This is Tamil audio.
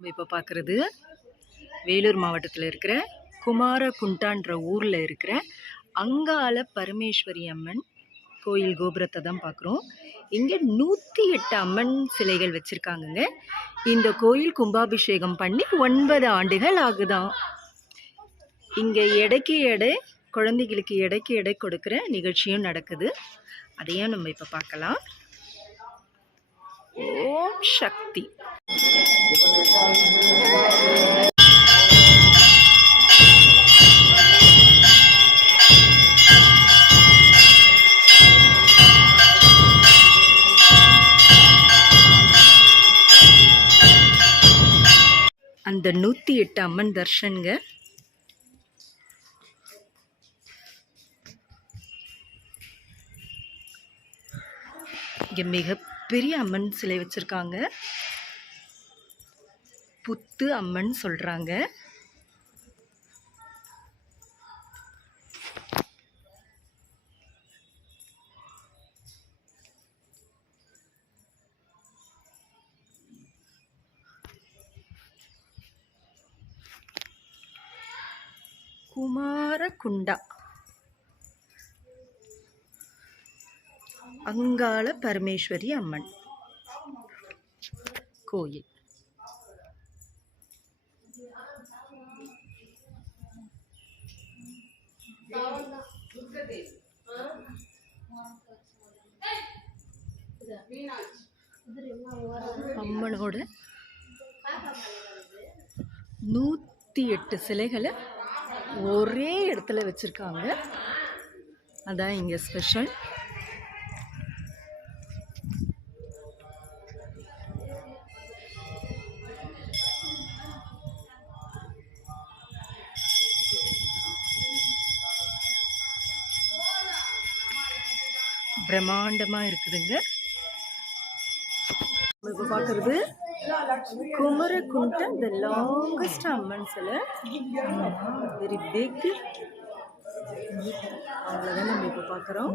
இப்போ பார்க்குறது வேலூர் மாவட்டத்தில் இருக்கிற குமாரகுண்டான்ற ஊரில் இருக்கிற அங்காள பரமேஸ்வரி அம்மன் கோயில் கோபுரத்தை தான் பார்க்குறோம். இங்கே 108 அம்மன் சிலைகள் வச்சுருக்காங்கங்க. இந்த கோயில் கும்பாபிஷேகம் பண்ணி 9 ஆண்டுகள் ஆகுதான். இங்கே எடைக்கு எடை குழந்தைகளுக்கு எடைக்கு எடை கொடுக்குற நிகழ்ச்சியும் நடக்குது. அதையும் நம்ம இப்போ பார்க்கலாம். ஓம் சக்தி. அந்த 108 அம்மன் தர்ஷனுங்க. இங்கே மிகப்பெரிய அம்மன் சிலை வச்சுருக்காங்க. புத்து அம்மன் சொல்கிறாங்க. குமாரகுண்டா அங்காள பரமேஸ்வரி அம்மன் கோயில். அம்மனோட 108 சிலைகளை ஒரே இடத்துல வச்சிருக்காங்க. அதான் இங்க ஸ்பெஷல். பிரம்மாண்டமா இருக்குதுங்க. இப்போ பார்க்குறது குமரகுண்டா த லாங்கஸ்ட் அம்மன் சிலை. Very big. அவ்வளோதான் நம்ம இப்போ பார்க்குறோம்.